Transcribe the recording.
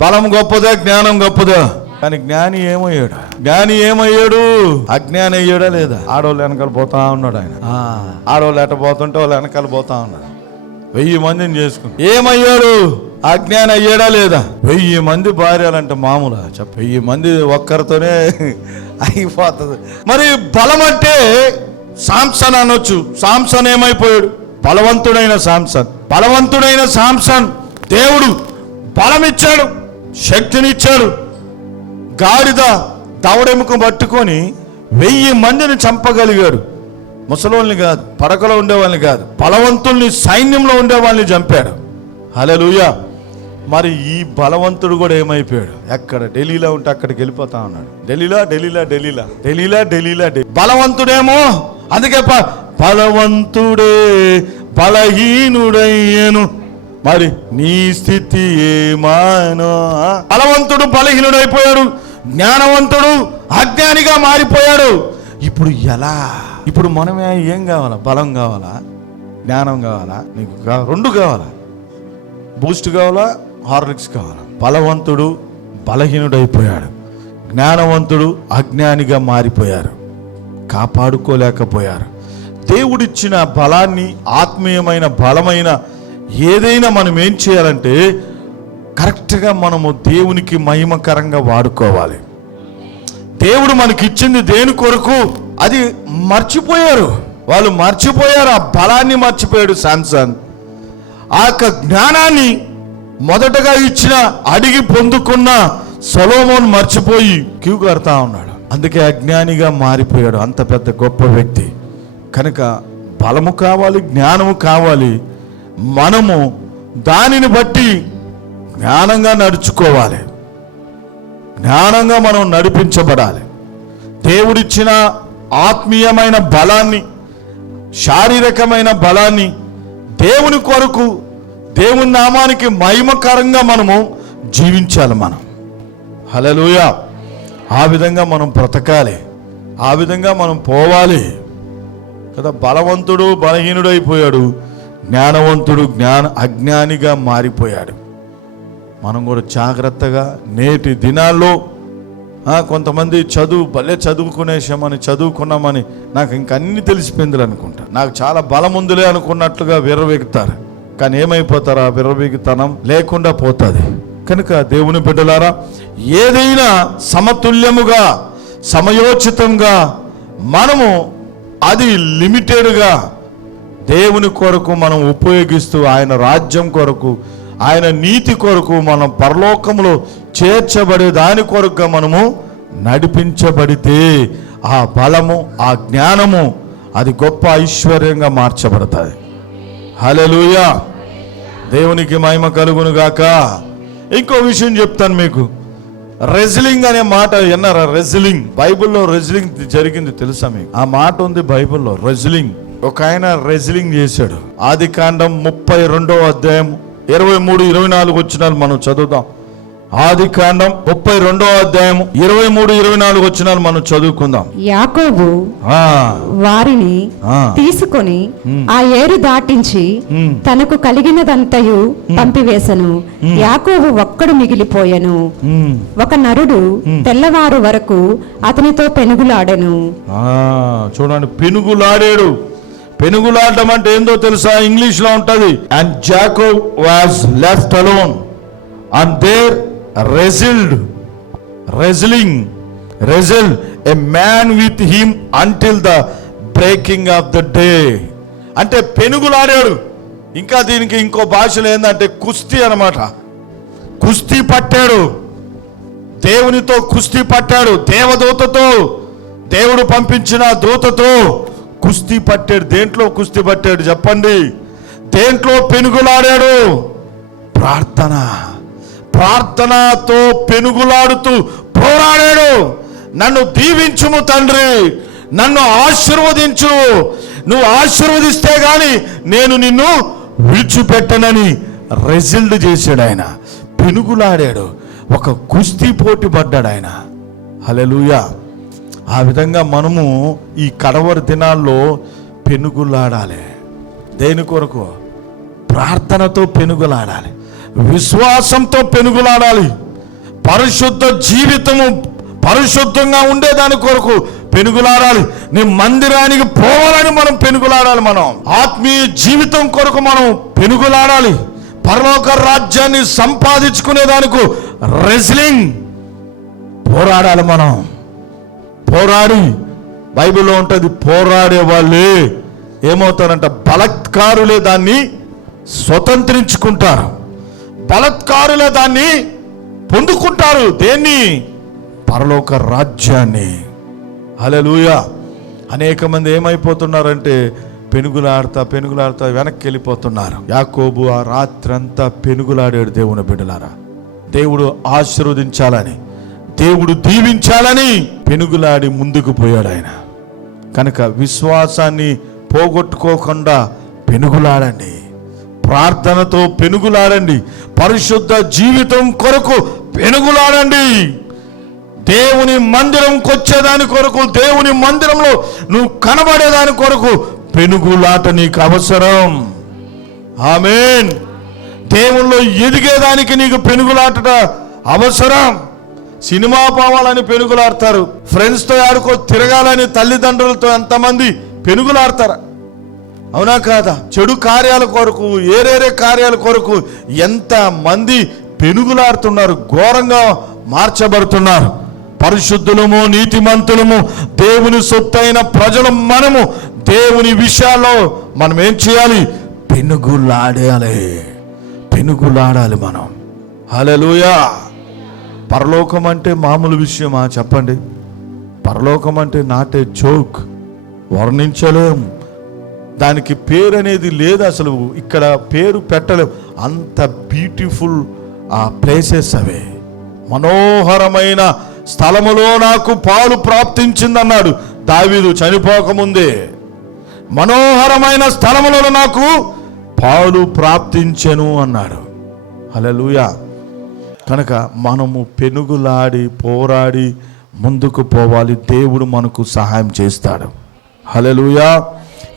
బలం గొప్పదా జ్ఞానం గొప్పదా. కానీ జ్ఞాని ఏమయ్యాడు? జ్ఞాని ఏమయ్యాడు? అజ్ఞాని అయ్యాడా లేదా? ఆడవాళ్ళు వెనకాల పోతా ఉన్నాడు ఆయన. ఆడవాళ్ళు ఎట్ట పోతుంటే వాళ్ళు వెనకాల పోతా ఉన్నారు. వెయ్యి మందిని చేసుకుని ఏమయ్యాడు? అజ్ఞాని అయ్యాడా లేదా? వెయ్యి మంది భార్యలంటే మామూలు. చెప్ప వెయ్యి మంది ఒక్కరితోనే అయిపోతుంది. మరి బలం అంటే సాంసన్ అనొచ్చు. సాంసన్ ఏమైపోయాడు? బలవంతుడైన సాంసన్. బలవంతుడైన సాంసన్ దేవుడు బలమిచ్చాడు. శక్తినిచ్చాడు గాడిద దవడెముక పట్టుకొని వెయ్యి మందిని చంపగలిగాడు ముసలోళ్ళని కాదు పడకలో ఉండేవాళ్ళని కాదు బలవంతుల్ని సైన్యంలో ఉండేవాళ్ళని చంపాడు. హలలుయ మరి ఈ బలవంతుడు కూడా ఏమైపోయాడు? ఎక్కడ? ఢిల్లీలో ఉంటే అక్కడికి వెళ్ళిపోతా ఉన్నాడు. ఢిల్లీలో ఢిల్లీలో ఢిల్లీలో ఢిల్లీలో ఢిల్లీలో బలవంతుడేమో? అందుకే బలవంతుడే బలహీనుడయ్యను. మరి నీ స్థితి ఏమానో? బలవంతుడు బలహీనుడైపోయాడు జ్ఞానవంతుడు అజ్ఞానిగా మారిపోయాడు. ఇప్పుడు ఎలా? ఇప్పుడు మనమే ఏం కావాలా? బలం కావాలా? జ్ఞానం కావాలా? నీకు రెండు కావాలా? బూస్ట్ కావాలా? హార్లిక్స్ కావాలా? బలవంతుడు బలహీనుడైపోయాడు జ్ఞానవంతుడు అజ్ఞానిగా మారిపోయారు. కాపాడుకోలేకపోయారు. దేవుడిచ్చిన బలాన్ని ఆత్మీయమైన బలమైన ఏదైనా మనం ఏం చేయాలంటే కరెక్ట్గా మనము దేవునికి మహిమకరంగా వాడుకోవాలి. దేవుడు మనకి ఇచ్చింది దేని కొరకు? అది మర్చిపోయారు. వాళ్ళు మర్చిపోయారు ఆ బలాన్ని మర్చిపోయాడు శాంసన్. ఆ యొక్క జ్ఞానాన్ని మొదటగా ఇచ్చిన అడిగి పొందుకున్న సొలోమోన్ మర్చిపోయి క్యూ కడతా ఉన్నాడు. అందుకే అజ్ఞానిగా మారిపోయాడు అంత పెద్ద గొప్ప వ్యక్తి. కనుక బలము కావాలి జ్ఞానము కావాలి. మనము దానిని బట్టి జ్ఞానంగా నడుచుకోవాలి. జ్ఞానంగా మనం నడిపించబడాలి. దేవుడిచ్చిన ఆత్మీయమైన బలాన్ని శారీరకమైన బలాన్ని దేవుని కొరకు దేవుని నామానికి మహిమకరంగా మనము జీవించాలి మనం. హలలుయ ఆ విధంగా మనం బ్రతకాలి. ఆ విధంగా మనం పోవాలి. కదా బలవంతుడు బలహీనుడైపోయాడు. జ్ఞానవంతుడు జ్ఞాన అజ్ఞానిగా మారిపోయాడు. మనం కూడా జాగ్రత్తగా నేటి దినాల్లో కొంతమంది చదువు భలే చదువుకునేసామని చదువుకున్నామని నాకు ఇంక అన్ని తెలిసిపోయింది అనుకుంటా. నాకు చాలా బలం ఉందిలే అనుకున్నట్లుగా విర్రవీగుతారు. కానీ ఏమైపోతారు? ఆ విర్రవీగుతనం లేకుండా పోతుంది. కనుక దేవుని బిడ్డలారా ఏదైనా సమతుల్యముగా సమయోచితంగా మనము అది లిమిటెడ్గా దేవుని కొరకు మనం ఉపయోగిస్తూ ఆయన రాజ్యం కొరకు ఆయన నీతి కొరకు మనం పరలోకంలో చేర్చబడే దాని కొరకుగా మనము నడిపించబడితే ఆ బలము ఆ జ్ఞానము అది గొప్ప ఐశ్వర్యంగా మార్చబడతాయి. హల్లెలూయా. దేవునికి మహిమ కలుగును గాక. ఇంకో విషయం చెప్తాను మీకు. రెజ్లింగ్ అనే మాట విన్నారా? రెజ్లింగ్. బైబిల్లో రెజ్లింగ్ జరిగింది తెలుసా మీకు? ఆ మాట ఉంది బైబిల్లో రెజ్లింగ్. ఒక ఆయన రెజ్లింగ్ చేశాడు. ఆది కాండం ముప్పై రెండో అధ్యాయం ఇరవై మూడు ఇరవై నాలుగు వచ్చినాలు మనం చదువుదాం. ఆది కాండం ముప్పై రెండో అధ్యాయం ఇరవై మూడు ఇరవై నాలుగు వచ్చినాలు మనం చదువుకుందాం. యాకోబు వారిని. తీసుకొని ఆ ఏరు దాటించి. తనకు కలిగినదంతయు పంపివేశను యాకోబు ఒక్కడు మిగిలిపోయెను. ఒక నరుడు తెల్లవారు వరకు అతనితో పెనుగులాడెను. ఆ, చూడండి పెనుగులాడాడు. పెనుగులాడడం అంటే ఏందో తెలుసా? ఇంగ్లీష్లో ఉంటది. And Jacob was left alone and there wrestled wrestling wrestle a man with him until the breaking of the day అంటే పెనుగులాడాడు. ఇంకా దీనికి ఇంకో భాషలో ఏంటంటే కుస్తీ అన్నమాట. కుస్తీ పట్టాడు. దేవునితో కుస్తీ పట్టాడు. దేవదూతతో. దేవుడు పంపించిన దూతతో. కుస్తీ పట్టాడు దేంట్లో కుస్తీ పట్టాడు చెప్పండి? దేంట్లో పెనుగులాడాడు? ప్రార్థన. ప్రార్థనతో పెనుగులాడుతూ పోరాడాడు. నన్ను దీవించుము తండ్రి. నన్ను ఆశీర్వదించు. నువ్వు ఆశీర్వదిస్తే గాని నేను నిన్ను విడిచిపెట్టనని రెజిల్డ్ చేశాడు ఆయన. పెనుగులాడాడు. ఒక కుస్తీ పోటీ పడ్డాడు ఆయన. హలెలూయా ఆ విధంగా మనము ఈ కడవరి దినాల్లో పెనుగులాడాలి. దేని కొరకు? ప్రార్థనతో పెనుగులాడాలి. విశ్వాసంతో పెనుగులాడాలి. పరిశుద్ధ జీవితము పరిశుద్ధంగా ఉండేదాని కొరకు పెనుగులాడాలి. నీ మందిరానికి పోవాలని మనం పెనుగులాడాలి మనం. ఆత్మీయ జీవితం కొరకు మనం పెనుగులాడాలి. పరలోక రాజ్యాన్ని సంపాదించుకునే దానికి రెస్లింగ్ పోరాడాలి మనం. పోరాడి బైబిల్లో ఉంటుంది పోరాడే వాళ్ళే. ఏమవుతారంట? బలత్కారులే దాన్ని స్వతంత్రించుకుంటారు. బలత్కారులే దాన్ని పొందుకుంటారు దేన్ని? పరలోక రాజ్యాన్ని. హల్లెలూయ. అనేక మంది ఏమైపోతున్నారంటే పెనుగులాడతా పెనుగులాడతా వెనక్కి వెళ్ళిపోతున్నారు. యాకోబు ఆ రాత్రంతా పెనుగులాడాడు దేవుని బిడ్డలారా. దేవుడు ఆశీర్వదించాలని దేవుడు దీవించాలని పెనుగులాడి ముందుకు పోయాడు ఆయన. కనుక విశ్వాసాన్ని పోగొట్టుకోకుండా పెనుగులాడండి. ప్రార్థనతో పెనుగులాడండి. పరిశుద్ధ జీవితం కొరకు పెనుగులాడండి. దేవుని మందిరంకి వచ్చేదాని కొరకు దేవుని మందిరంలో నువ్వు కనబడేదాని కొరకు పెనుగులాట నీకు అవసరం. ఆమెన్. దేవుల్లో ఎదిగేదానికి నీకు పెనుగులాట అవసరం. సినిమా పోవాలని పెనుగులాడతారు. ఫ్రెండ్స్తో ఆడుకో తిరగాలని తల్లిదండ్రులతో ఎంతమంది పెనుగులాడతారు. అవునా కాదా? చెడు కార్యాల కొరకు ఏరేరే కార్యాల కొరకు ఎంత మంది పెనుగులాడుతున్నారు ఘోరంగా మార్చబడుతున్నారు. పరిశుద్ధులము నీతిమంతులము దేవుని సొత్తైన ప్రజలు మనము దేవుని విషయాల్లో మనం ఏం చేయాలి? పెనుగులాడాలి పెనుగులాడాలి మనం. హల్లెలూయా! పరలోకం అంటే మామూలు విషయమా చెప్పండి? పరలోకం అంటే నాటే జోక్ వర్ణించలేం. దానికి పేరు అనేది లేదు అసలు. ఇక్కడ పేరు పెట్టలేం. అంత బ్యూటిఫుల్ ఆ ప్లేసెస్ అవే. మనోహరమైన స్థలములో నాకు పాలు ప్రాప్తించిందన్నాడు దావీదు చనిపోకముందే. మనోహరమైన స్థలములో నాకు పాలు ప్రాప్తించెను అన్నాడు. హల్లెలూయా కనుక మనము పెనుగులాడి పోరాడి ముందుకు పోవాలి. దేవుడు మనకు సహాయం చేస్తాడు. హల్లెలూయా.